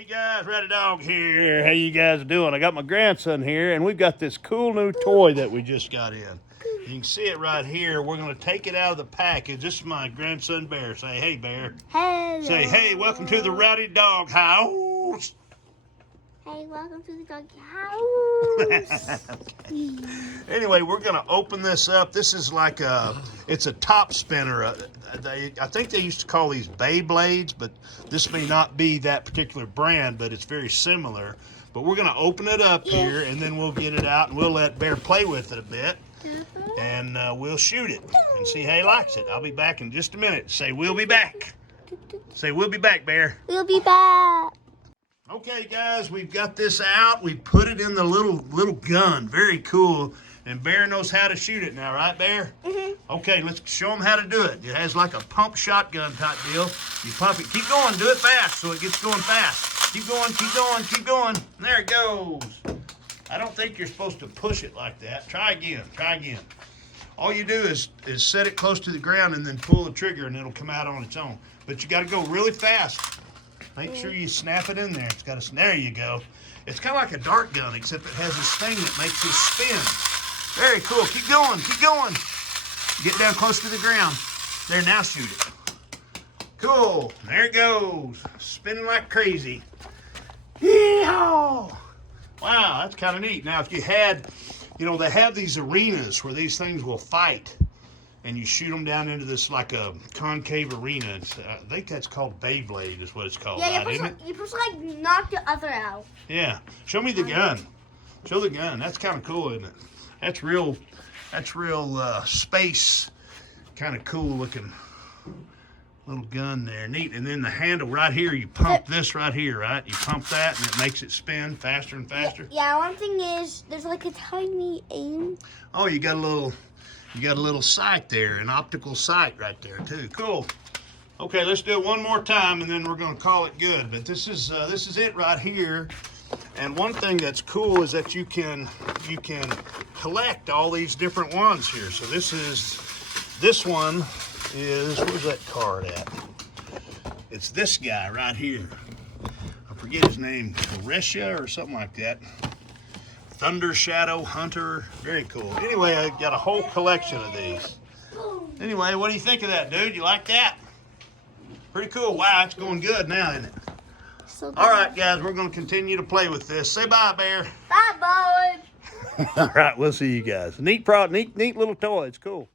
Hey guys, RowdyDawg here. How you guys doing? I got my grandson here, and we've got this cool new toy that we just got in. You can see it right here. We're going to take it out of the package. This is my grandson, Bear. Say, hey, Bear. Hello. Say, hey, welcome to the RowdyDawg house. Hey, welcome to the doggy house. Anyway, we're going to open this up. This is like it's a top spinner. I think they used to call these Beyblades, but this may not be that particular brand, but it's very similar. But we're going to open it up here, and then we'll get it out, and we'll let Bear play with it a bit, and we'll shoot it and see how he likes it. I'll be back in just a minute. Say, we'll be back. Say, we'll be back, Bear. We'll be back. Okay, guys, we've got this out. We put it in the little gun. Very cool. And Bear knows how to shoot it now, right, Bear? Mm-hmm. Okay, let's show him how to do it. It has like a pump shotgun type deal. You pump it. Keep going. Do it fast so it gets going fast. Keep going, keep going, keep going. There it goes. I don't think you're supposed to push it like that. Try again. Try again. All you do is set it close to the ground and then pull the trigger, and it'll come out on its own. But you got to go really fast. Make sure you snap it in there. It's got a, there you go. It's kind of like a dart gun, except it has this thing that makes it spin. Very cool. Keep going. Keep going. Get down close to the ground. There, now shoot it. Cool. There it goes. Spinning like crazy. Yeehaw! Wow, that's kind of neat. Now, if you had, you know, they have these arenas where these things will fight, and you shoot them down into this like a concave arena. I think that's called Beyblade is what it's called. Yeah, right, you're supposed to like knock the other out. Yeah. Show me the gun. Show the gun. That's kind of cool, isn't it? That's real space, kind of cool looking little gun there. Neat. And then the handle right here, you pump this right here, right? You pump that and it makes it spin faster and faster. Yeah, one thing is there's like a tiny aim. Oh, you got a little sight there, an optical sight right there too. Cool. Okay, let's do it one more time and then we're gonna call it good. But this is it right here. And one thing that's cool is that you can collect all these different ones here. So this one is, where's that card at? It's this guy right here. I forget his name, Koresha or something like that. Thunder Shadow Hunter, very cool. Anyway, I got a whole collection of these. Anyway, what do you think of that, dude? You like that? Pretty cool. Wow, it's going good now, isn't it? So All right, guys, we're going to continue to play with this. Say bye, Bear. bye, boys. All right, we'll see you guys. Neat little toy. It's cool.